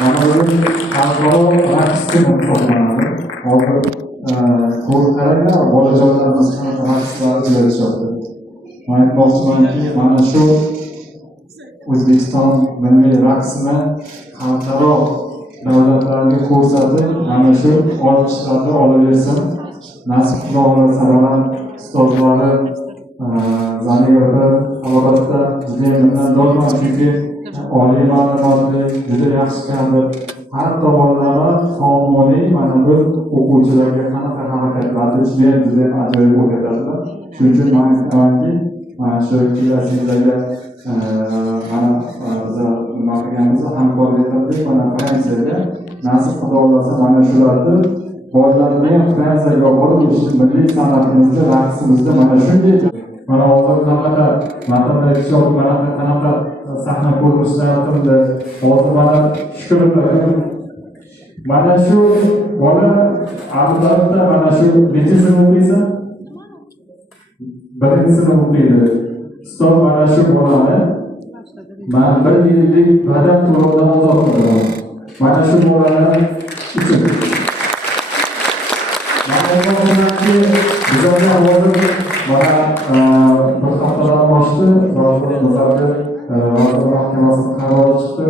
mana bugun xalqaro raqs kuni hisoblanadi. Hozir ko'rib qaranglar, bolajonlarimiz qanaqa raqslar o'rgatishyapti. Men aytmoqchimanki, mana shu O'zbekiston milliy raqsini xalqaro davlatlarga ko'rsatib, mana shu olqishlarni olaversin. Nasib Xudo xohlasa, mana ustozlari Zangiota albatta juda minnatdorman, chunki oliy ma'lumotli, juda yaxshi kadr. Har tomonlama homoniy mana bu o'quvchilarga qanaqa harakatlarni juda ajoyib o'rgatadilar. Shuning uchun men aytamanki, mana shu kelasiydagi mana nima qilganimiz hamkorlik qildik, mana Fransiyaga nasib Xudo xohlasa mana shularni bolalarni ham Fransiyaga olib kelishni milliy san'atimizni, raqsimizni mana shunday mana hozir qanaqa matematik yo'q, mana qanaqa sahna ko'rinishlar qildi. Hozir mana shukrlar. Mana shu bola albatta mana shu necha sinf o'qiysan? Birinchi sinf o'qiydi. Ustoz mana shu bolani men bir yillik badal to'lovidan ozod qilaman. Mana shu bolani uchun. Mana aytmoqchimanki, bizlarga hozir mana bir haftadan boshdi, hozir mahkamasi qarori chiqdi.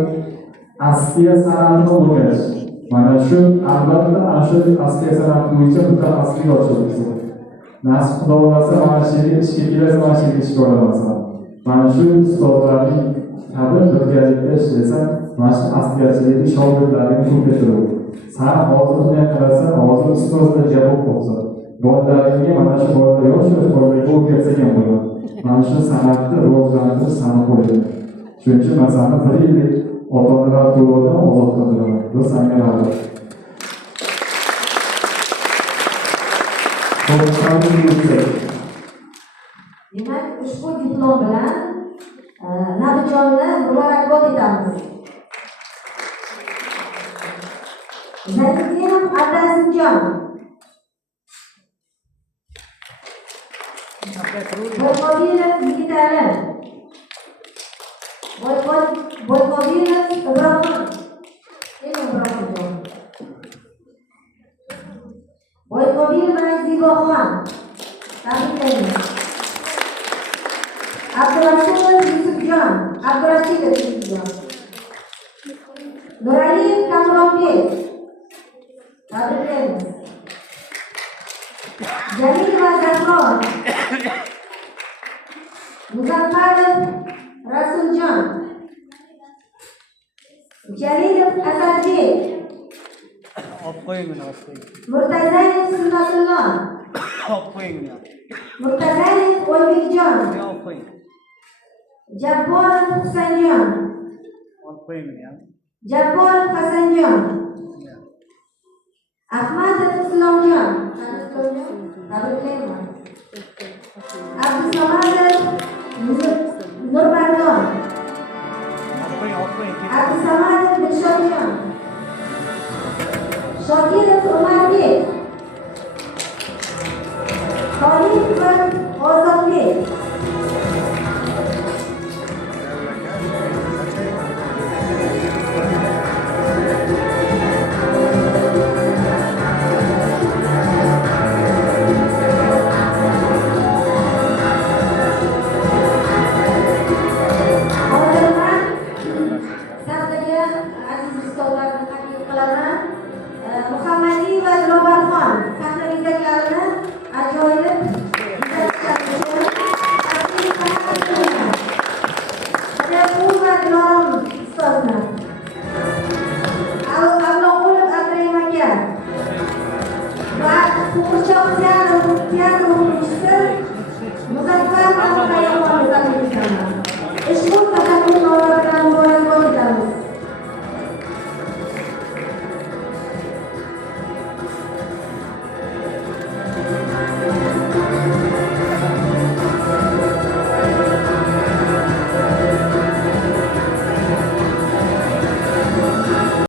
Askiya san'atini o'rganish. Mana shu albatta ana shu askiya san'ati bo'yicha bitta askiya ochildi. Nasib Xudo xohlasa mana shu yerga ishga kelasiz, mana shu yerga ishga olaman. Mana shu ustozlarning kabi birgalikda ishlasa, mana shu askiyachilikni shogirdlaring ko'paytiradi. Sen hozir bunday qarasan, hozir ustozlar javob bo'lsa, bolalaringga mana shu bolalar yosh bolalarga o'rgatsang ham bo'ladi. Mana shu san'atni rivojlantirish sana qo'ydi. Shuning uchun masalan bir yillik ota-onalar to'lovidan ozod qildilar. Bu senga rahmat. Demak, ushbu diplom bilan Nabijonni muborakbod etamiz. Zayniddinov Abdazimjon. Boyqobilov Yigitali. Boyqobilov Ibrohim. Ibrohimjon. Boyqobilova Ziboxon. Tabriklaymiz. Abdurashidov Yusufjon. Nuraliyev Kamronbek. Tabriklaymiz. Jamilova Zahro. Muzaffarov Rasuljon. Jalilov Asadbek. Murtazayev Sunnatullo. Murtazayev Oybekjon. Jabborov Husanjon. Jabborov Hasanjon. Ahmadov Islomjon. Tabriklayman. Abdusamadov Nurbardon. Abdusamadov Dilshodjon. Shokirov Umarbek. Xolipov Ozodbek. Muhammadiyeva Lobar